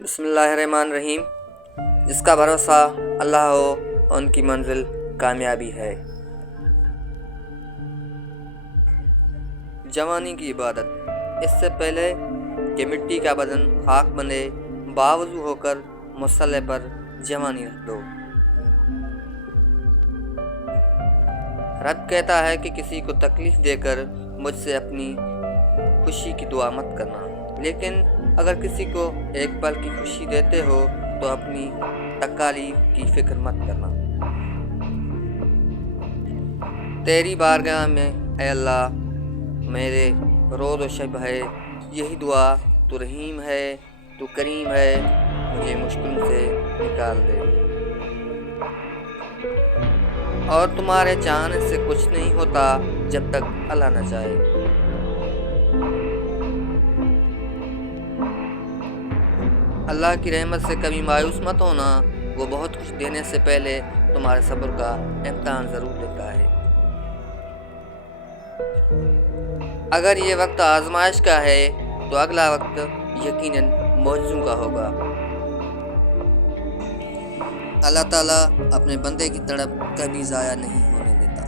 بسم اللہ الرحمن الرحیم۔ جس کا بھروسہ اللہ ہو ان کی منزل کامیابی ہے۔ جوانی کی عبادت۔ اس سے پہلے کہ مٹی کا بدن خاک بنے، باوضو ہو کر مصلی پر جوانی رکھ دو۔ رب کہتا ہے کہ کسی کو تکلیف دے کر مجھ سے اپنی خوشی کی دعا مت کرنا، لیکن اگر کسی کو ایک پل کی خوشی دیتے ہو تو اپنی تکالیف کی فکر مت کرنا۔ تیری بارگاہ میں اے اللہ میرے روز و شب ہے یہی دعا، تو رحیم ہے تو کریم ہے، مجھے مشکل سے نکال دے۔ اور تمہارے چاہنے سے کچھ نہیں ہوتا جب تک اللہ نہ چاہے۔ اللہ کی رحمت سے کبھی مایوس مت ہونا، وہ بہت کچھ دینے سے پہلے تمہارے صبر کا امتحان ضرور لیتا ہے۔ اگر یہ وقت آزمائش کا ہے تو اگلا وقت یقیناً معجزوں کا ہوگا۔ اللہ تعالیٰ اپنے بندے کی تڑپ کبھی ضائع نہیں ہونے دیتا۔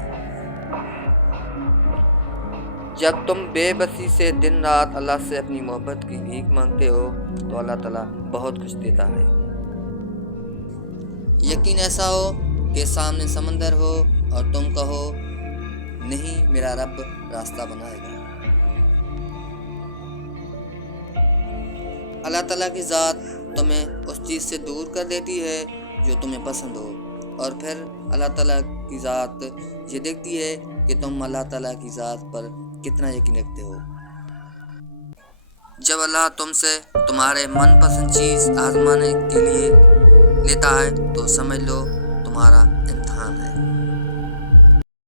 جب تم بے بسی سے دن رات اللہ سے اپنی محبت کی بھیک مانگتے ہو تو اللہ تعالیٰ بہت کچھ دیتا ہے۔ یقین ایسا ہو کہ سامنے سمندر ہو اور تم کہو نہیں، میرا رب راستہ بنائے گا۔ اللہ تعالیٰ کی ذات تمہیں اس چیز سے دور کر دیتی ہے جو تمہیں پسند ہو، اور پھر اللہ تعالیٰ کی ذات یہ دیکھتی ہے کہ تم اللہ تعالیٰ کی ذات پر کتنا یقین رکھتے ہو۔ جب اللہ تم سے تمہارے من پسند چیز آزمانے کے لیے لیتا ہے تو سمجھ لو تمہارا امتحان ہے۔